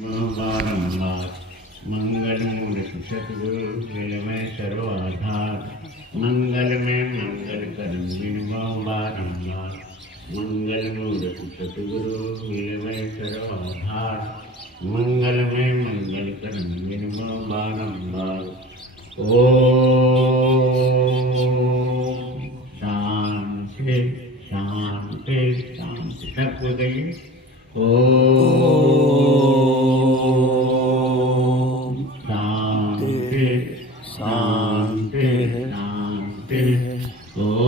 बारंबार मंगल मूर्ति सतगुरु निलमय सर्वाधार मंगल में मंगल कर्म बिनवा बारंबार मंगल मूर्ति सतगुरु निलमय सर्वाधार मंगल में मंगल कर्म बिनवा बारंबार। ओम शांति शांति शांति। सब हो गई। ओम शांति शांति शांति। ओम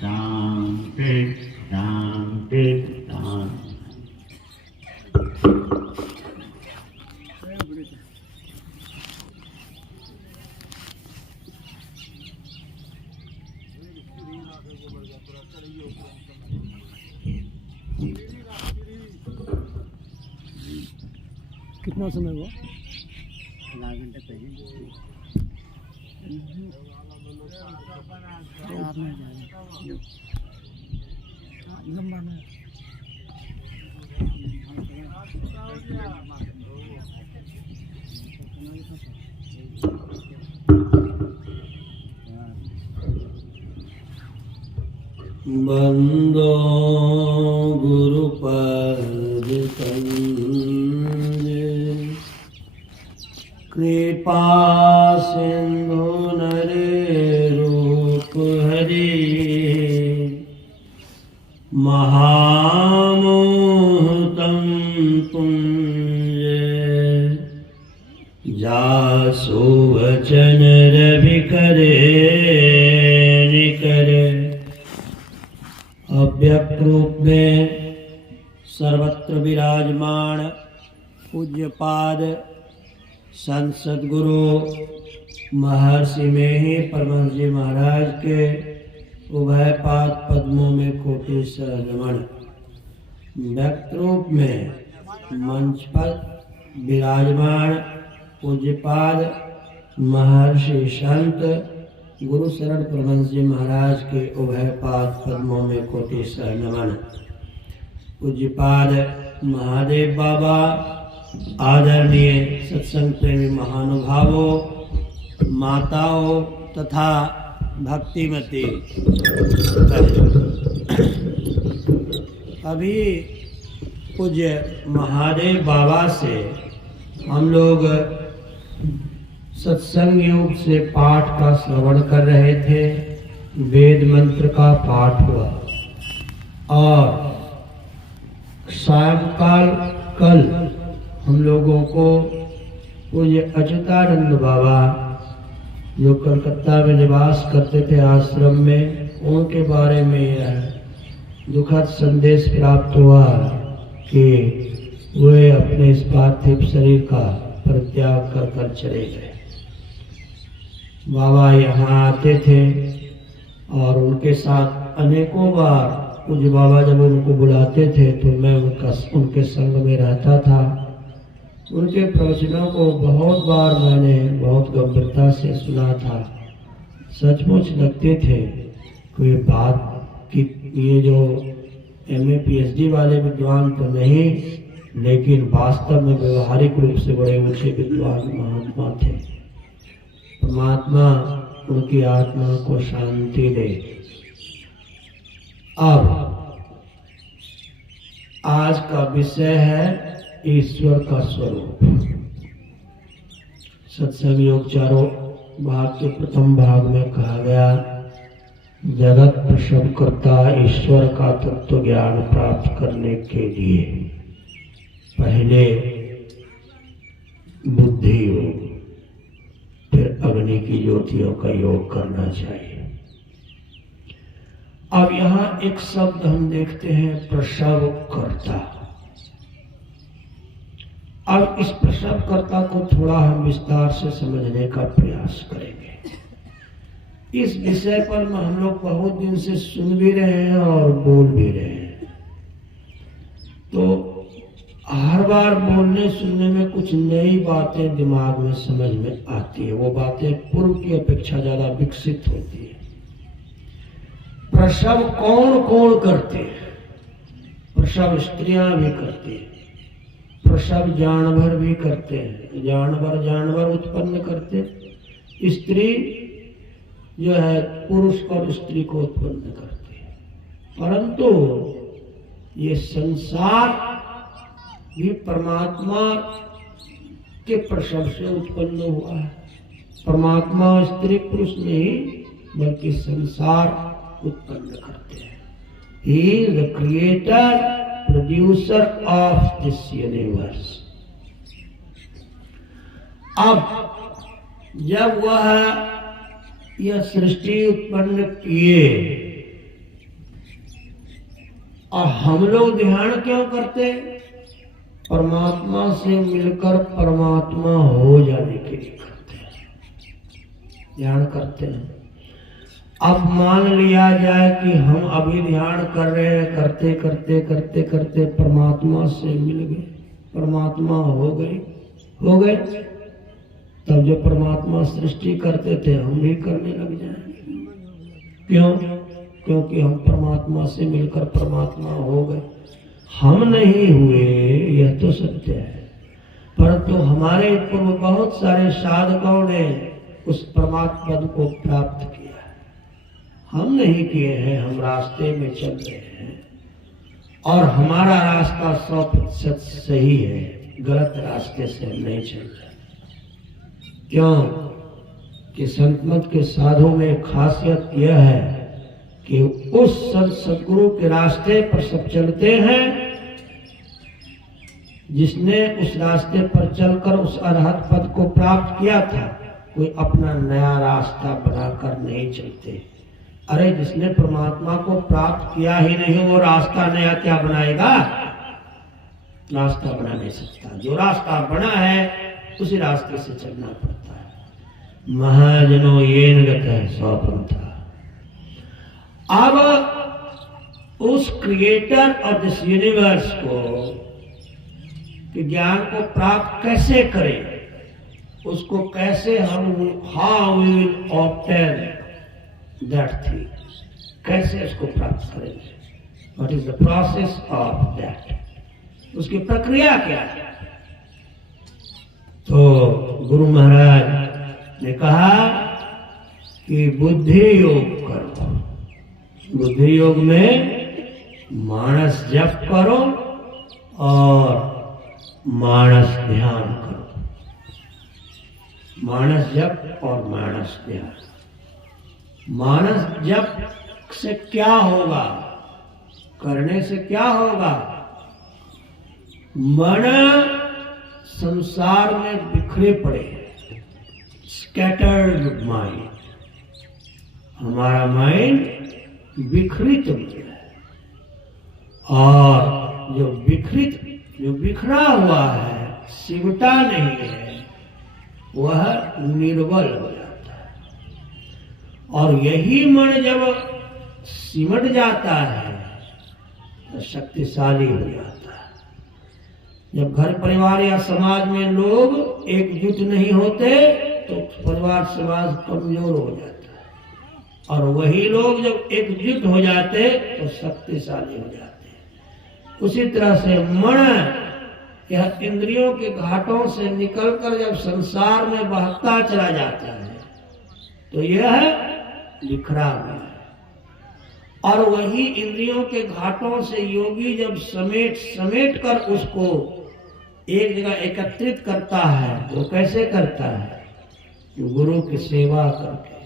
शांति शांति शांति। कितना समय हुआ? आधा घंटे पहले लंबा में बंदो गुरुपद संजय कृपा सिंधु नरे रूप हरि महामोहतम पुंज जासु वचन रवि करे निकरे। अव्यक्त रूप में सर्वत्र विराजमान पूज्यपाद संत सद्गुरु महर्षि में ही परमहंस जी महाराज के उभय पाद पद्मों में कोटि नमन। व्यक्त रूप में मंच पर विराजमान पूज्यपाद महर्षि संत गुरु शरण परमहंस जी महाराज के उभय पाद पद्मों में कोटि नमन। पूज्यपाद महादेव बाबा, आदरणीय सत्संग प्रेमी महानुभावों, माताओं तथा भक्तिमती। अभी पूज्य महादेव बाबा से हम लोग सत्संग योग से पाठ का श्रवण कर रहे थे। वेद मंत्र का पाठ हुआ और सायंकाल कल हम लोगों को पूज्य अच्युतानंद बाबा जो कलकत्ता में निवास करते थे आश्रम में, उनके बारे में यह दुखद संदेश प्राप्त हुआ कि वे अपने इस पार्थिव शरीर का परित्याग कर चले गए। बाबा यहाँ आते थे और उनके साथ अनेकों बार पूज्य बाबा जब उनको बुलाते थे तो मैं उनके संग में रहता था। उनके प्रवचनों को बहुत बार मैंने बहुत गंभीरता से सुना था। सचमुच लगते थे कोई बात कि ये जो MA PhD वाले विद्वान तो नहीं, लेकिन वास्तव में व्यवहारिक रूप से बड़े ऊंचे विद्वान महात्मा थे। परमात्मा उनकी आत्मा को शांति दे। अब आज का विषय है ईश्वर का स्वरूप। सत्संग योग चारों भाग के प्रथम भाग में कहा गया, जगत प्रसवकर्ता ईश्वर का तत्व ज्ञान प्राप्त करने के लिए पहले बुद्धि योग, फिर अग्नि की ज्योतियों का योग करना चाहिए। अब यहाँ एक शब्द हम देखते हैं, प्रसवकर्ता। अब इस प्रसवकर्ता को थोड़ा हम विस्तार से समझने का प्रयास करेंगे। इस विषय पर हम लोग बहुत दिन से सुन भी रहे हैं और बोल भी रहे हैं, तो हर बार बोलने सुनने में कुछ नई बातें दिमाग में समझ में आती है। वो बातें पूर्व की अपेक्षा ज्यादा विकसित होती है। प्रसव कौन कौन करते हैं प्रसव स्त्रियां भी करती हैं, प्रसव जानवर भी करते हैं, जानवर उत्पन्न करते, स्त्री जो है पुरुष और स्त्री को उत्पन्न करती है। परंतु ये संसार भी परमात्मा के प्रसव से उत्पन्न हुआ है। परमात्मा स्त्री पुरुष नहीं बल्कि संसार उत्पन्न करते हैं। He is the creator, producer of this universe. अब जब वह यह सृष्टि उत्पन्न किए और हम लोग ध्यान क्यों करते? परमात्मा से मिलकर परमात्मा हो जाने के लिए करते हैं, ध्यान करते हैं। अब मान लिया जाए कि हम अभी ध्यान कर रहे हैं, करते करते करते करते परमात्मा से मिल गए, परमात्मा हो गए, तब जो परमात्मा सृष्टि करते थे हम भी करने लग जाएंगे। क्यों? क्योंकि हम परमात्मा से मिलकर परमात्मा हो गए। हम नहीं हुए यह तो सत्य है, परंतु हमारे पूर्व बहुत सारे साधकों ने उस परमात्मा पद को प्राप्त किया। हम नहीं किए हैं, हम रास्ते में चल रहे हैं और हमारा रास्ता 100% सही है, गलत रास्ते से हम नहीं चल रहे। क्यों? कि संतमत के साधु में खासियत यह है कि उस संत सदगुरु के रास्ते पर सब चलते हैं जिसने उस रास्ते पर चलकर उस अरहत पद को प्राप्त किया था। कोई अपना नया रास्ता बनाकर नहीं चलते। अरे जिसने परमात्मा को प्राप्त किया ही नहीं वो रास्ता नया क्या बनाएगा? रास्ता बना नहीं सकता। जो रास्ता बना है उसी रास्ते से चलना पड़ता है। महाजनो येन गतः स्वपंथा। अब उस क्रिएटर ऑफ दिस यूनिवर्स को कि ज्ञान को प्राप्त कैसे करें, उसको कैसे हम how we will obtain that thing, कैसे उसको प्राप्त करेंगे, what is the process of that, उसकी प्रक्रिया क्या है। तो गुरु महाराज ने कहा कि बुद्धि योग करो। बुद्धि योग में मानस जप करो और मानस ध्यान करो। मानस जप और मानस ध्यान। मानस जप से क्या होगा? करने से क्या होगा? मन संसार में बिखरे पड़े, स्कैटर्ड माइंड, हमारा माइंड विखरित हो गया है। और जो बिखरा हुआ है, सिमटा नहीं है, वह निर्बल हो जाता है। और यही मन जब सिमट जाता है तो शक्तिशाली हो जाता है। जब घर परिवार या समाज में लोग एकजुट नहीं होते तो परिवार समाज कमजोर हो जाता है, और वही लोग जब एकजुट हो जाते तो शक्तिशाली हो जाते। उसी तरह से मन यह इंद्रियों के घाटों से निकलकर जब संसार में बहता चला जाता है तो यह बिखरा हुआ है। और वही इंद्रियों के घाटों से योगी जब समेट कर उसको एक जगह एकत्रित करता है, वो कैसे करता है? गुरु की सेवा करके,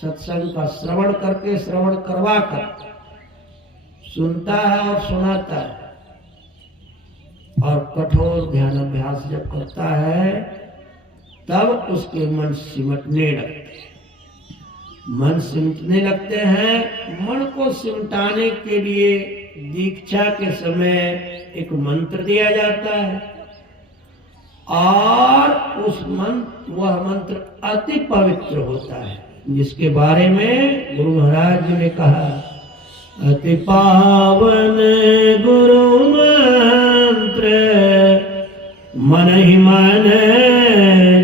सत्संग का श्रवण करके, श्रवण करवा कर सुनता है और सुनाता है। और कठोर ध्यान अभ्यास जब करता है तब उसके मन सिमटने लगते हैं। मन सिमटने लगते हैं। मन को सिमटाने के लिए दीक्षा के समय एक मंत्र दिया जाता है और वह मंत्र अति पवित्र होता है, जिसके बारे में गुरु महाराज जी ने कहा, अति पावन गुरु मंत्र मन ही मन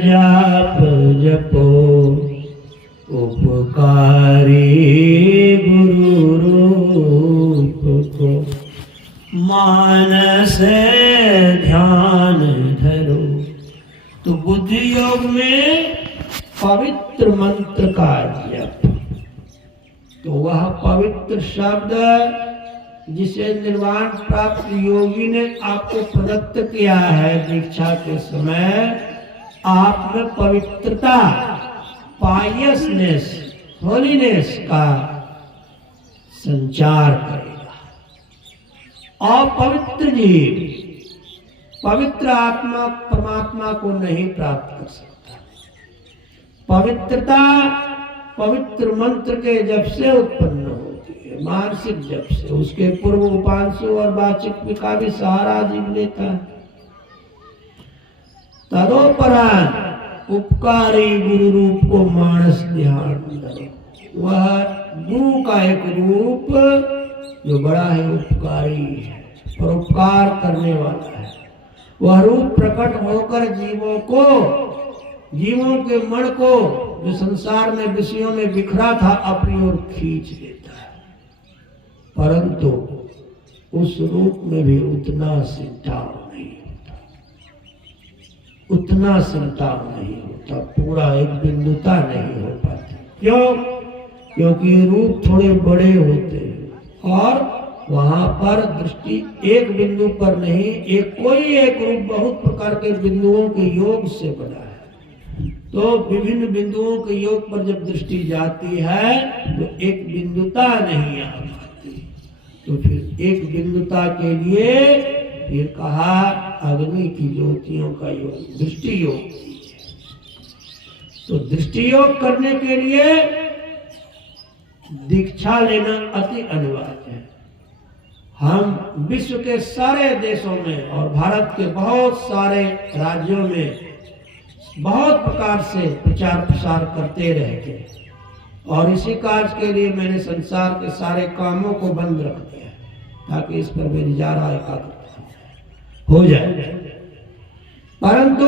जाप जपो, उपकारी गुरु रूप को समय से ध्यान धरो। तो बुद्धि योग में पवित्र मंत्र का जप, तो वह पवित्र शब्द जिसे निर्वाण प्राप्त योगी ने आपको प्रदत्त किया है दीक्षा के समय, आप में पवित्रता, पायसनेस, होलीनेस का संचार करेगा। और पवित्र जीव पवित्र आत्मा परमात्मा को नहीं प्राप्त कर सकता। पवित्रता पवित्र मंत्र के जप से उत्पन्न होती है, मानसिक जप से। उसके पूर्व उपांशु और वाचिक का भी सहारा जीव लेता है। तदोपरांत उपकारी गुरु रूप को मानस ध्यान करो। वह गुरु का एक रूप जो बड़ा है, उपकारी है, परोपकार करने वाला है। वह रूप प्रकट होकर जीवों के मन को जो संसार में विषयों में बिखरा था अपनी ओर खींच लेता है। परंतु उस रूप में भी उतना सिंताव नहीं होता, उतना सिंताव नहीं होता, पूरा एक बिंदुता नहीं हो पाती। क्यों? क्योंकि रूप थोड़े बड़े होते हैं और वहां पर दृष्टि एक बिंदु पर नहीं, कोई एक रूप बहुत प्रकार के बिंदुओं के योग से बना है। तो विभिन्न बिंदुओं के योग पर जब दृष्टि जाती है तो एक बिंदुता नहीं आ पाती। तो फिर एक बिंदुता के लिए फिर कहा अग्नि की ज्योतियों का योग दृष्टि योग। तो दृष्टि योग करने के लिए दीक्षा लेना अति अनिवार्य है। हम विश्व के सारे देशों में और भारत के बहुत सारे राज्यों में बहुत प्रकार से प्रचार प्रसार करते रहते हैं और इसी कार्य के लिए मैंने संसार के सारे कामों को बंद रख दिया ताकि इस पर मेरी ज़्यादा एकाग्रता हो जाए। परंतु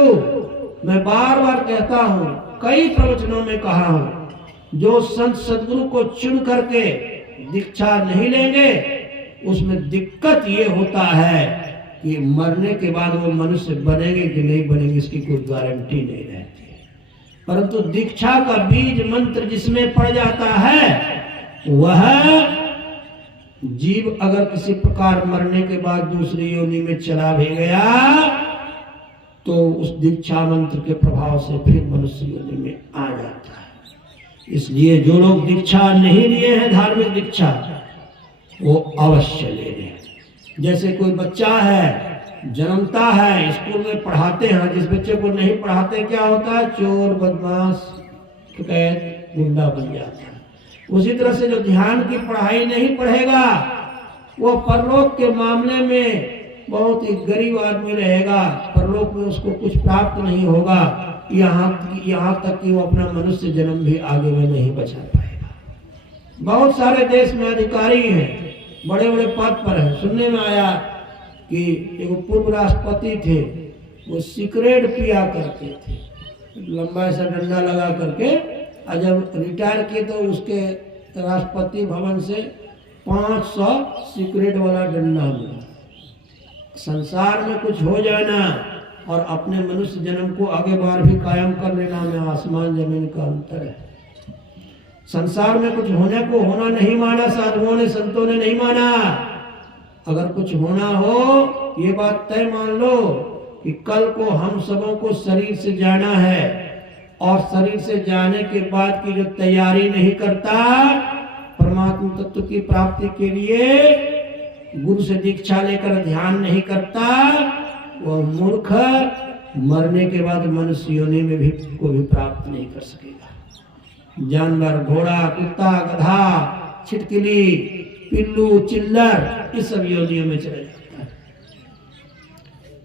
मैं बार बार कहता हूँ, कई प्रवचनों में कहा हूँ, जो संत सदगुरु को चुन करके दीक्षा नहीं लेंगे उसमें दिक्कत ये होता है कि मरने के बाद वो मनुष्य बनेंगे कि नहीं बनेंगे इसकी कोई गारंटी नहीं रहती है। परंतु दीक्षा का बीज मंत्र जिसमें पड़ जाता है वह जीव अगर किसी प्रकार मरने के बाद दूसरी योनि में चला भी गया तो उस दीक्षा मंत्र के प्रभाव से फिर मनुष्य योनि में आ जाता है। इसलिए जो लोग दीक्षा नहीं लिए हैं, धार्मिक दीक्षा, वो अवश्य ले लें। जैसे कोई बच्चा है, जन्मता है, स्कूल में पढ़ाते हैं, जिस बच्चे को नहीं पढ़ाते क्या होता है? चोर, बदमाश, डकैत, गुंडा बन जाता है। उसी तरह से जो ध्यान की पढ़ाई नहीं पढ़ेगा वो परलोक के मामले में बहुत ही गरीब आदमी रहेगा, परलोक में उसको कुछ प्राप्त नहीं होगा, यहाँ तक कि वो अपना मनुष्य जन्म भी आगे में नहीं बचा पाएगा। बहुत सारे देश में अधिकारी हैं, बड़े बड़े पद पर हैं। सुनने में आया कि एक पूर्व राष्ट्रपति थे, वो सिगरेट पिया करते थे, लंबा सा डंडा लगा करके, और जब रिटायर किए तो उसके राष्ट्रपति भवन से 500 सिगरेट वाला डंडा मिला। संसार में कुछ हो जाना और अपने मनुष्य जन्म को आगे बार भी कायम कर लेना में आसमान जमीन का अंतर है। संसार में कुछ होने को होना नहीं माना, साधुओं ने, संतों ने नहीं माना। अगर कुछ होना हो, ये बात तय मान लो कि कल को हम सबों को शरीर से जाना है, और शरीर से जाने के बाद की जो तैयारी नहीं करता परमात्मा तत्व की प्राप्ति के लिए, गुरु से दीक्षा लेकर ध्यान नहीं करता, वह मूर्ख मरने के बाद मनुष्य योनि में भी को भी प्राप्त नहीं कर सकेगा। जानवर, घोड़ा, कुत्ता, गधा, छिटकिली, पिल्लू, चिल्लर, इस सब योनियों में चले जाता है।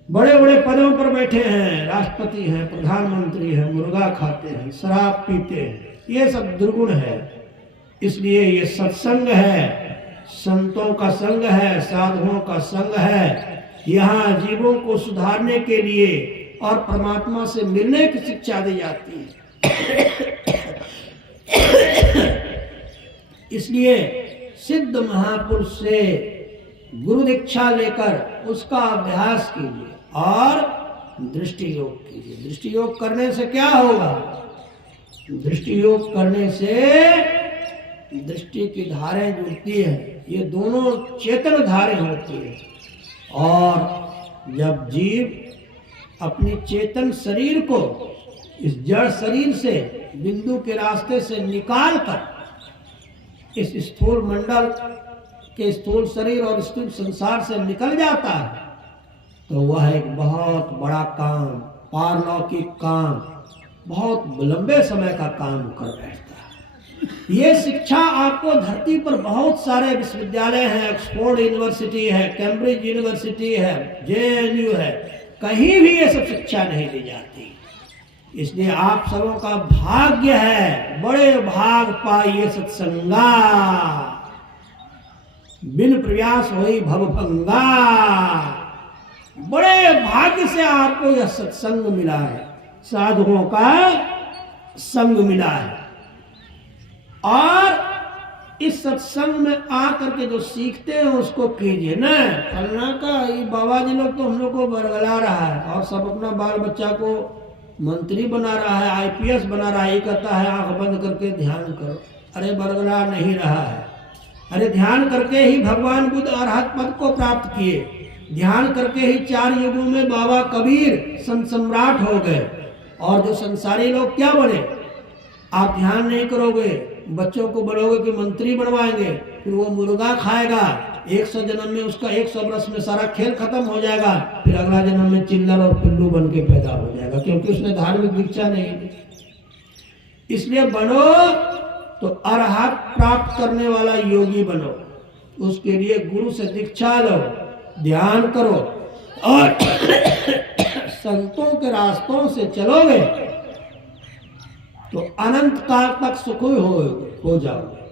बड़े बड़े पदों पर बैठे हैं, राष्ट्रपति हैं, प्रधानमंत्री हैं, मुर्गा खाते हैं, शराब पीते हैं, ये सब दुर्गुण है। इसलिए ये सत्संग है, संतों का संग है, साधुओं का संग है। यहाँ जीवों को सुधारने के लिए और परमात्मा से मिलने की शिक्षा दी जाती है। इसलिए सिद्ध महापुरुष से गुरु दीक्षा लेकर उसका अभ्यास कीजिए और दृष्टि योग कीजिए। दृष्टि योग करने से क्या होगा? दृष्टि योग करने से दृष्टि की धारें जुड़ती है, ये दोनों चेतन धारें होती है। और जब जीव अपनी चेतन शरीर को इस जड़ शरीर से बिंदु के रास्ते से निकाल कर इस स्थूल मंडल के स्थूल शरीर और स्थूल संसार से निकल जाता है, तो वह एक बहुत बड़ा काम, पारलौकिक काम, बहुत लंबे समय का काम कर बैठता है। ये शिक्षा आपको धरती पर बहुत सारे विश्वविद्यालय हैं, ऑक्सफोर्ड यूनिवर्सिटी है, कैम्ब्रिज यूनिवर्सिटी है, JNU है, कहीं भी ये सब शिक्षा नहीं दी जाती। इसलिए आप सबों का भाग्य है, बड़े भाग पाइए सत्संगा, बिन प्रयास होई भवभंगा। बड़े भाग्य से आपको यह सत्संग मिला है, साधुओं का संग मिला है। और इस सत्संग में आकर के जो सीखते हैं उसको कीजिए ना। फलना का ये बाबा जी लोग तो हम लोग को बरगला रहा है और सब अपना बाल बच्चा को मंत्री बना रहा है, IPS बना रहा है, ये कहता है आंख बंद करके ध्यान करो। अरे बरगला नहीं रहा है। अरे ध्यान करके ही भगवान बुद्ध अरहत पद को प्राप्त किए, ध्यान करके ही 4 युगों में बाबा कबीर संत सम्राट हो गए। और जो संसारी लोग क्या बने? आप ध्यान नहीं करोगे, बच्चों को बोलोगे कि मंत्री बनवाएंगे, फिर वो मुर्गा खाएगा, 100 जन्म में उसका 100 वर्ष में सारा खेल खत्म हो जाएगा, फिर अगला जन्म में चिल्लर और पिल्लू बन के पैदा हो जाएगा, क्योंकि उसने धार्मिक दीक्षा नहीं दी। इसलिए बनो तो अरहत प्राप्त करने वाला योगी बनो। उसके लिए गुरु से दीक्षा लो, ध्यान करो और संतों के रास्तों से चलोगे तो अनंत काल तक सुखी हो जाओगे।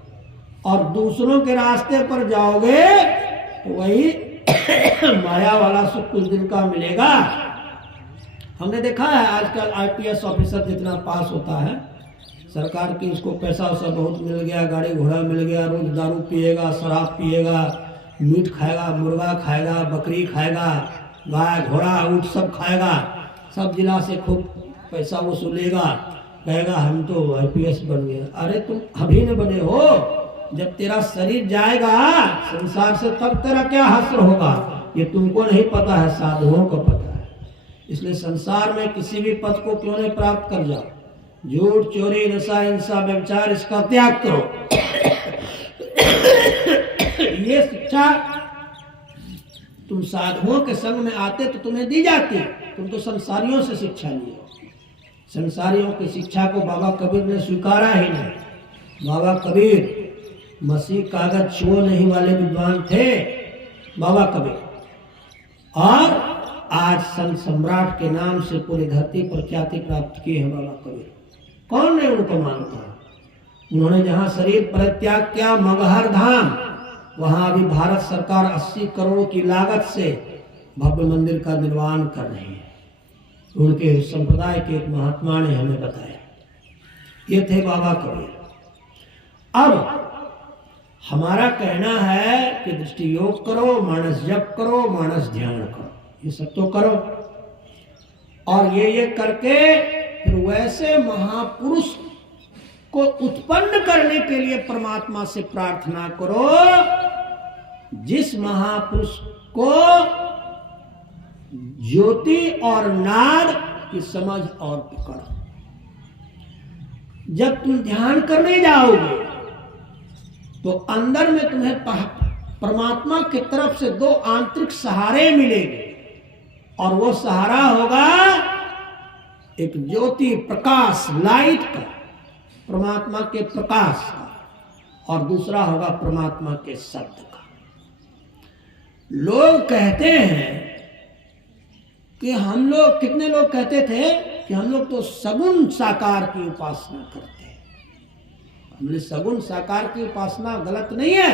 और दूसरों के रास्ते पर जाओगे तो वही माया वाला सुख कुछ दिन का मिलेगा। हमने देखा है आजकल IPS ऑफिसर जितना पास होता है, सरकार की इसको पैसा वैसा बहुत मिल गया, गाड़ी घोड़ा मिल गया, रोज दारू पिएगा, शराब पिएगा, मीट खाएगा, मुर्गा खाएगा, बकरी खाएगा, गाय घोड़ा ऊँट सब खाएगा, सब जिला से खूब पैसा वसूलेगा, कहेगा हम तो IPS बन गए। अरे तुम अभी न बने हो, जब तेरा शरीर जाएगा संसार से तब तेरा क्या हासिल होगा ये तुमको नहीं पता है, साधुओं को पता है। इसलिए संसार में किसी भी पद को क्यों नहीं प्राप्त कर जाओ। झूठ, चोरी, नशा, हिंसा, व्यभिचार, इसका त्याग करो। ये शिक्षा तुम साधुओं के संग में आते तो तुम्हें दी जाती, तुम तो संसारियों से शिक्षा लिए। संसारियों की शिक्षा को बाबा कबीर ने स्वीकारा ही नहीं। बाबा कबीर मसीह कागज छुओ नहीं वाले विद्वान थे बाबा कबीर, और आज संत सम्राट के नाम से पूरी धरती पर ख्याति प्राप्त की है बाबा कबीर। कौन नहीं उनको मानता? उन्होंने जहां शरीर परित्याग किया, मगहर धाम, वहां अभी भारत सरकार 80 करोड़ की लागत से भव्य मंदिर का निर्माण कर रही है। उनके संप्रदाय के एक महात्मा ने हमें बताया। ये थे बाबा कबीर। अब हमारा कहना है कि दृष्टि योग करो, मानस जप करो, मानस ध्यान करो, ये सब तो करो। और ये करके फिर वैसे महापुरुष को उत्पन्न करने के लिए परमात्मा से प्रार्थना करो, जिस महापुरुष को ज्योति और नाद की समझ और पकड़। जब तुम ध्यान करने जाओगे तो अंदर में तुम्हें परमात्मा की तरफ से 2 आंतरिक सहारे मिलेंगे, और वो सहारा होगा एक ज्योति प्रकाश, लाइट का, परमात्मा के प्रकाश का, और दूसरा होगा परमात्मा के शब्द का। लोग कहते हैं कि हम लोग, कितने लोग कहते थे कि हम लोग तो सगुण साकार की उपासना करते हैं। हमने सगुण साकार की उपासना गलत नहीं है,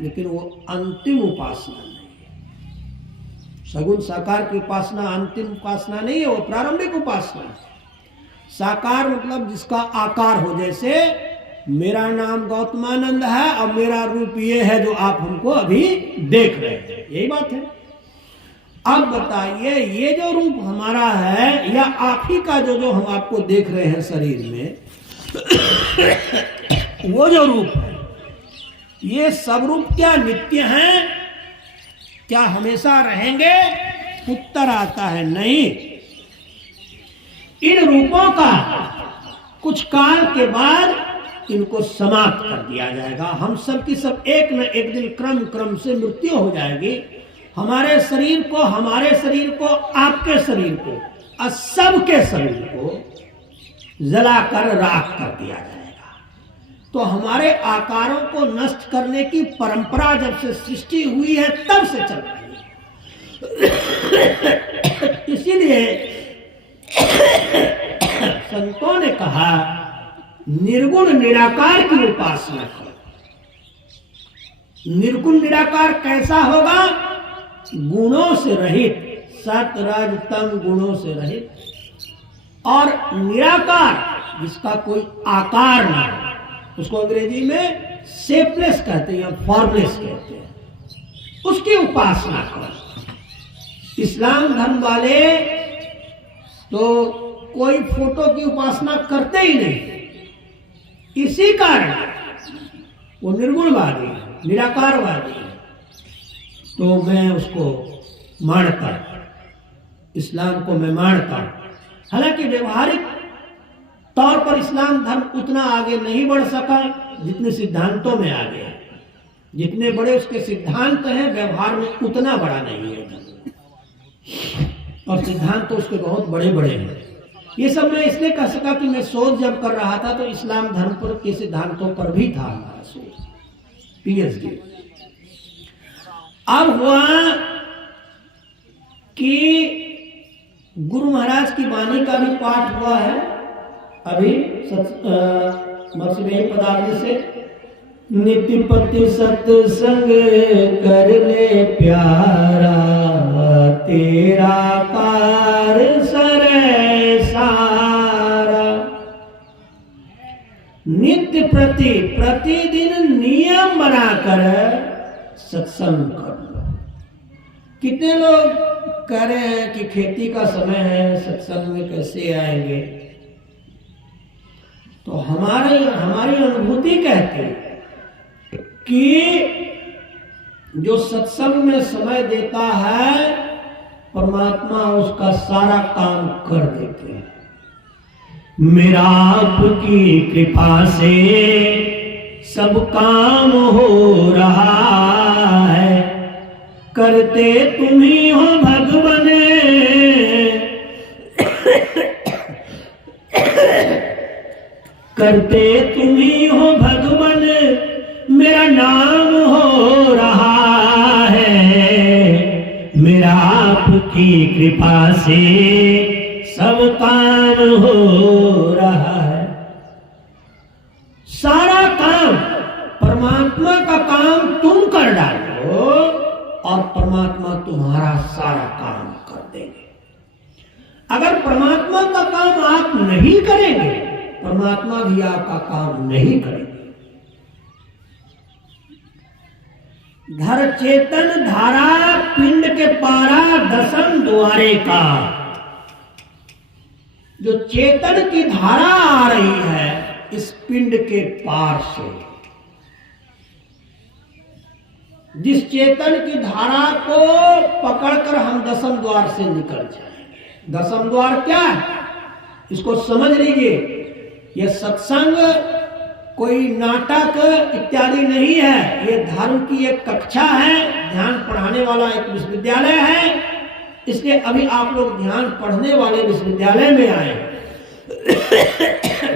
लेकिन वो अंतिम उपासना नहीं है। सगुण साकार की उपासना अंतिम उपासना नहीं है, वो प्रारंभिक उपासना है। साकार मतलब जिसका आकार हो, जैसे मेरा नाम गौतमानंद है और मेरा रूप ये है जो आप हमको अभी देख रहे हैं, यही बात है। अब बताइए ये जो रूप हमारा है या आप ही का जो हम आपको देख रहे हैं शरीर में, वो जो रूप है, ये सब रूप क्या नित्य हैं? क्या हमेशा रहेंगे? उत्तर आता है नहीं। इन रूपों का कुछ काल के बाद इनको समाप्त कर दिया जाएगा। हम सब की सब एक न एक दिन क्रम से मृत्यु हो जाएगी। हमारे शरीर को, आपके शरीर को और सबके शरीर को जलाकर राख कर दिया जाएगा। तो हमारे आकारों को नष्ट करने की परंपरा जब से सृष्टि हुई है तब से चल रही है। इसीलिए संतों ने कहा निर्गुण निराकार की उपासना करो। निर्गुण निराकार कैसा होगा? गुणों से रहित, सत रज तम गुणों से रहित, और निराकार जिसका कोई आकार ना हो, उसको अंग्रेजी में शेपलेस कहते हैं या फॉर्मलेस कहते हैं, उसकी उपासना करो। इस्लाम धर्म वाले तो कोई फोटो की उपासना करते ही नहीं। इसी कारण वो निर्गुणवादी, निराकारवादी, तो मैं उसको मानता, इस्लाम को मैं मानता। हालांकि व्यवहारिक तौर पर इस्लाम धर्म उतना आगे नहीं बढ़ सका जितने सिद्धांतों में आगे है। जितने बड़े उसके सिद्धांत हैं, व्यवहार में उतना बड़ा नहीं है। और सिद्धांत तो उसके बहुत बड़े बड़े हैं। ये सब मैं इसलिए कह सका कि मैं शोध जब कर रहा था तो इस्लाम धर्म पर के सिद्धांतों पर भी था हमारा शोध, पीएचडी। अब हुआ कि गुरु महाराज की वाणी का भी पाठ हुआ है अभी मत्स्य पदार्थ से। नित्य पति सत्संग कर ले प्यारा, तेरा कार सरे सारा। नित्य प्रति प्रतिदिन नियम बनाकर सत्संग कर लो। कितने लोग कह रहे हैं कि खेती का समय है, सत्संग में कैसे आएंगे? तो हमारी अनुभूति कहती है कि जो सत्संग में समय देता है परमात्मा उसका सारा काम कर देते हैं। मेरा आपकी कृपा से सब काम हो रहा है, करते तुम ही हो भगवान, करते तुम ही हो भगवान, मेरा नाम हो रहा है। मेरा आपकी कृपा से सब काम हो रहा है। सारा काम, परमात्मा का काम तुम कर डालो और परमात्मा तुम्हारा सारा काम कर देंगे। अगर परमात्मा का काम आप नहीं करेंगे, परमात्मा भी आपका काम नहीं करेंगे। धर चेतन धारा पिंड के पारा दसम द्वारे का। जो चेतन की धारा आ रही है इस पिंड के पार से, जिस चेतन की धारा को पकड़कर हम दसम द्वार से निकल जाएंगे। दसम द्वार क्या है इसको समझ लीजिए। यह सत्संग कोई नाटक इत्यादि नहीं है, ये धर्म की एक कक्षा है, ध्यान पढ़ाने वाला एक विश्वविद्यालय है। इसलिए अभी आप लोग ध्यान पढ़ने वाले विश्वविद्यालय में आए।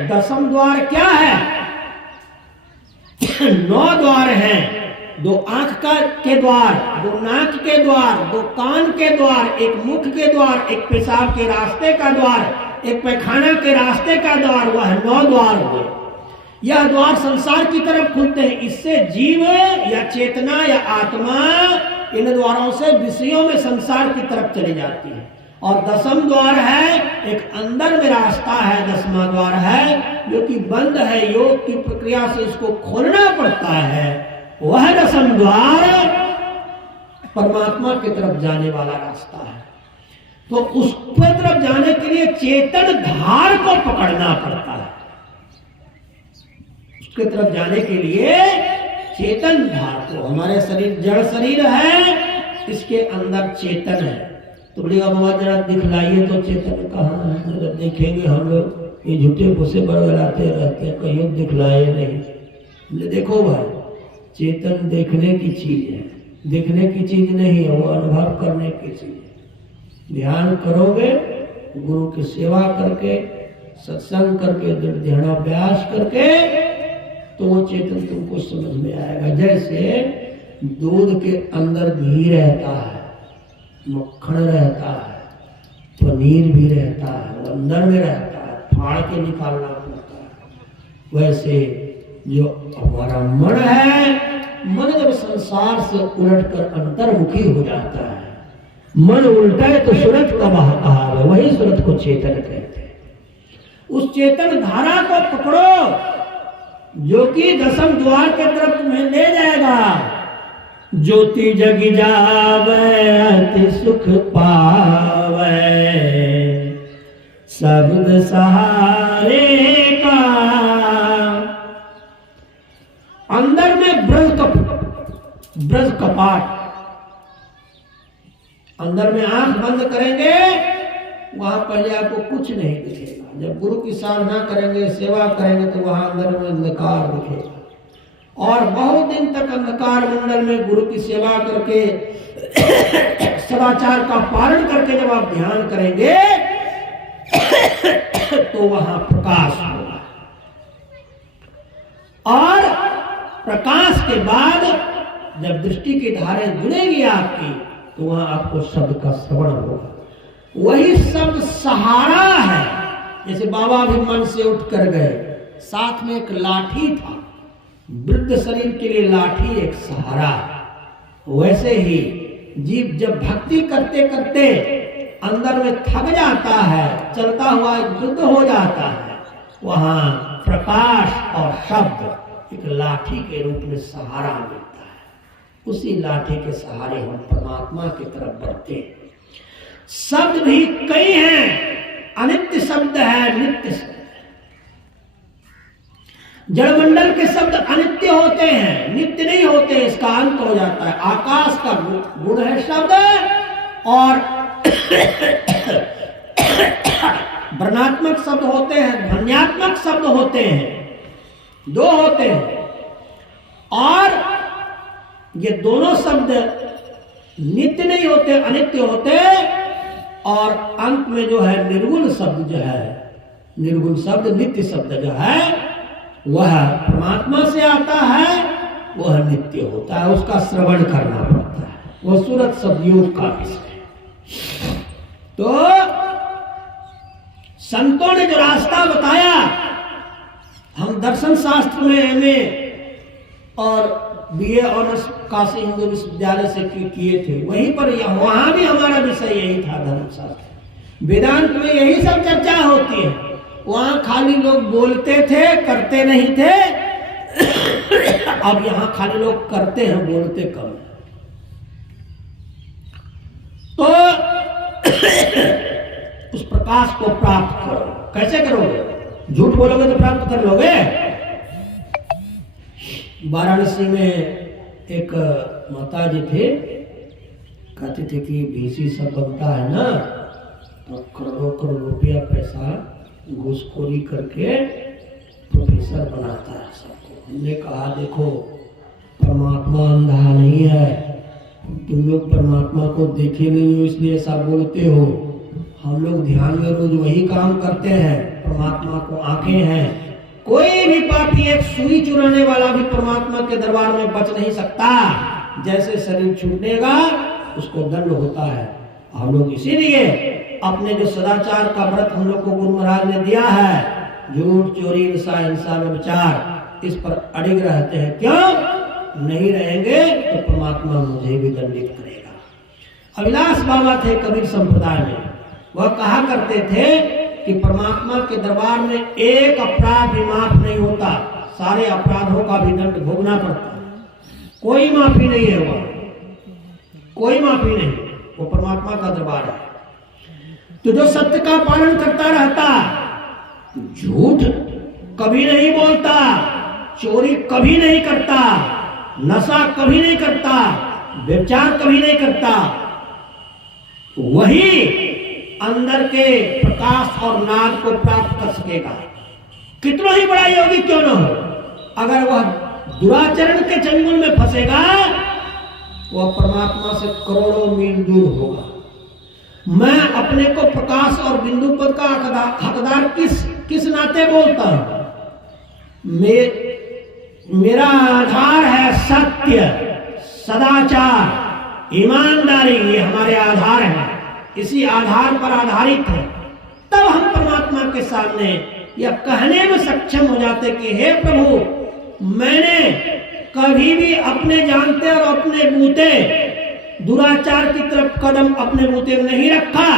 दसम द्वार क्या है? 9 द्वार हैं। 2 आंख के द्वार, 2 नाक के द्वार, 2 कान के द्वार, 1 मुख के द्वार, 1 पेशाब के रास्ते का द्वार, 1 पैखाना के रास्ते का द्वार, वह 9 द्वार हुए। यह द्वार संसार की तरफ खुलते हैं। इससे जीव या चेतना या आत्मा इन द्वारों से विषयों में संसार की तरफ चली जाती है। और दसम द्वार है, एक अंदर में रास्ता है, 10वां द्वार है जो कि बंद है। योग की प्रक्रिया से इसको खोलना पड़ता है। वह दसम द्वार परमात्मा की तरफ जाने वाला रास्ता है। तो उस तरफ जाने के लिए चेतन धार को पकड़ना पड़ता है। उसके तरफ जाने के लिए चेतन धार को, हमारे शरीर जड़ शरीर है, इसके अंदर चेतन है। तो बोलिएगा बाबा जरा दिखलाइए तो चेतन कहाँ है? अगर देखेंगे हम लोग ये झूठे भूसे बड़बड़ाते रहते हैं, कहीं दिखलाए नहीं। बोले देखो भाई, चेतन देखने की चीज है, देखने की चीज नहीं है, वो अनुभव करने की चीज है। ध्यान करोगे, गुरु की सेवा करके, सत्संग करके, ध्यानाभ्यास करके, तो वो चेतन तुमको समझ में आएगा। जैसे दूध के अंदर घी रहता है, मक्खन रहता है, पनीर भी रहता है, वो अंदर में रहता है, फाड़ के निकालना पड़ता है। वैसे जो हमारा मन है, मन जब संसार से उलटकर अंतर्मुखी हो जाता है, मन उल्टा है तो सूरज का कहा है, वही सूरज को चेतन कहते हैं। उस चेतन धारा को पकड़ो जो कि दसम द्वार के तरफ तुम्हें ले जाएगा। ज्योति जगी जावे अति सुख पावे, शब्द सहारे का। अंदर में ब्रज कपाट, अंदर में आंख बंद करेंगे, वहां पहले आपको कुछ नहीं दिखेगा। जब गुरु की साधना करेंगे, सेवा करेंगे, तो वहां अंदर में अंधकार दिखेगा। और बहुत दिन तक अंधकार मंडल में गुरु की सेवा करके, सदाचार का पालन करके जब आप ध्यान करेंगे तो वहां प्रकाश होगा। और प्रकाश के बाद जब दृष्टि की धारें जुड़ेगी आपकी, तो वहां आपको शब्द का श्रवण होगा। वही शब्द सहारा है। जैसे बाबा भी मन से उठ कर गए, साथ में एक लाठी था, वृद्ध शरीर के लिए लाठी एक सहारा। वैसे ही जीव जब भक्ति करते करते अंदर में थक जाता है, चलता हुआ वृद्ध हो जाता है, वहां प्रकाश और शब्द एक लाठी के रूप में सहारा मिलता है। उसी लाठी के सहारे हम परमात्मा की तरफ बढ़ते हैं। शब्द भी कई हैं, अनित्य शब्द है, नित्य शब्द है। जड़मंडल के शब्द अनित्य होते हैं, नित्य नहीं होते, इसका अंत हो जाता है। आकाश का गुण है शब्द, और वर्णात्मक शब्द होते हैं, ध्वन्यात्मक शब्द होते हैं, दो होते हैं। और ये दोनों शब्द नित्य नहीं होते, अनित्य होते। और अंत में जो है निर्गुण शब्द जो है, निर्गुण शब्द, नित्य शब्द जो है, वह परमात्मा से आता है, वह नित्य होता है, उसका श्रवण करना पड़ता है। वह सूरत सदयोग का विषय है। तो संतों ने जो रास्ता बताया, हम दर्शन शास्त्र में एमए और बीए ऑनर्स काशी हिंदू विश्वविद्यालय से किए थे, वहीं पर वहां भी हमारा विषय यही था, धर्मशास्त्र। वेदांत में यही सब चर्चा होती है। वहां खाली लोग बोलते थे, करते नहीं थे। अब यहां खाली लोग करते हैं, बोलते कम। तो उस प्रकाश को प्राप्त करो। कैसे करोगे? झूठ बोलोगे तो प्राप्त कर लोगे। वाराणसी में एक माता जी थे, कहते थे कि बीसी सब बनता है ना, तो करोड़ों करोड़ रुपया पैसा घूसखोरी करके प्रोफेसर बनाता है सबको। हमने कहा देखो, परमात्मा अंधा नहीं है, तुम लोग परमात्मा को देखे नहीं हो इसलिए ऐसा बोलते हो। हम लोग ध्यान में रोज वही काम करते हैं, परमात्मा को आंखें हैं। कोई भी पापी, एक सुई चुराने वाला भी परमात्मा के दरबार में बच नहीं सकता। जैसे शरीर छूटेगा उसको दंड होता है। हम लोग इसीलिए अपने जो सदाचार का व्रत हम लोग को गुरु महाराज ने दिया है, झूठ, चोरी, हिंसा, व्यभिचार, इस पर अड़िग रहते हैं। क्यों? नहीं रहेंगे तो परमात्मा मुझे भी दंडित करेगा। अविनाश बाबा थे कबीर संप्रदाय में, वह कहा करते थे कि परमात्मा के दरबार में एक अपराध भी माफ नहीं होता, सारे अपराधों का भी दंड भोगना पड़ता है। कोई माफी नहीं है वह। कोई माफी नहीं, वो परमात्मा का दरबार है। तो जो सत्य का पालन करता रहता, झूठ कभी नहीं बोलता, चोरी कभी नहीं करता, नशा कभी नहीं करता, व्यभिचार कभी नहीं करता, वही अंदर के प्रकाश और नाद को प्राप्त कर सकेगा। कितना ही बड़ा योगी क्यों न हो, अगर वह दुराचरण के चंगुल में फंसेगा, वह परमात्मा से करोड़ों मील दूर होगा। मैं अपने को प्रकाश और बिंदु पद का हकदार किस नाते बोलता हूं? मेरा आधार है सत्य, सदाचार, ईमानदारी, ये हमारे आधार हैं। इसी आधार पर आधारित है, तब हम परमात्मा के सामने यह कहने में सक्षम हो जाते कि हे प्रभु, मैंने कभी भी अपने जानते और अपने बूते दुराचार की तरफ कदम अपने बूते में नहीं रखा,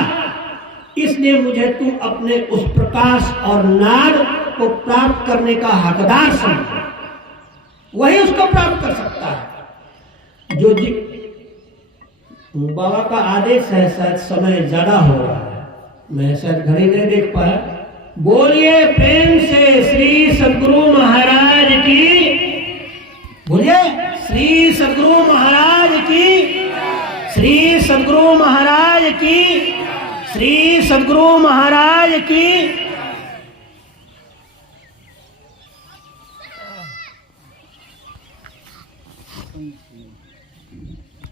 इसलिए मुझे तुम अपने उस प्रकाश और नाद को प्राप्त करने का हकदार समझो। वही उसको प्राप्त कर सकता है। जो बाबा का आदेश है, शायद समय ज्यादा हो रहा है, मैं शायद घड़ी नहीं देख पाया। बोलिए प्रेम से श्री सद्गुरु महाराज की, बोलिए श्री सद्गुरु महाराज की, श्री सद्गुरु महाराज की, श्री सद्गुरु महाराज की।